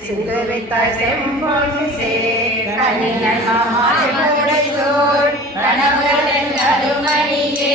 சிந்துவித்த செம்பொன் சேரணிகள் மகாடையோர் கணவர்கள் அருமணியே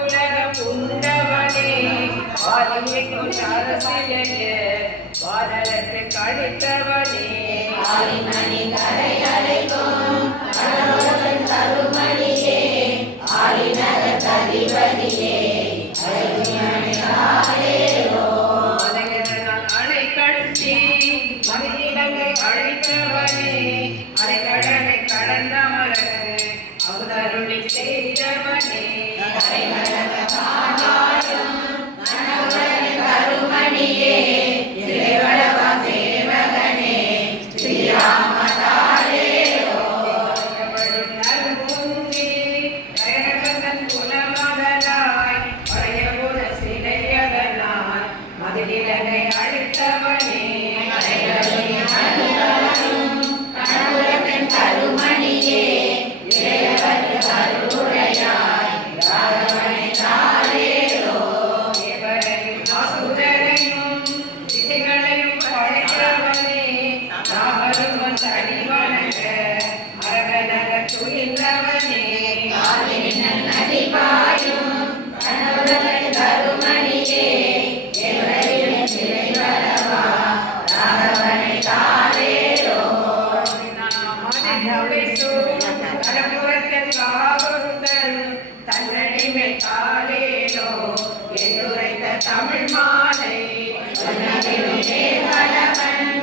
உலகம் உண்டவனே. தமிழ் மாலை வளவன்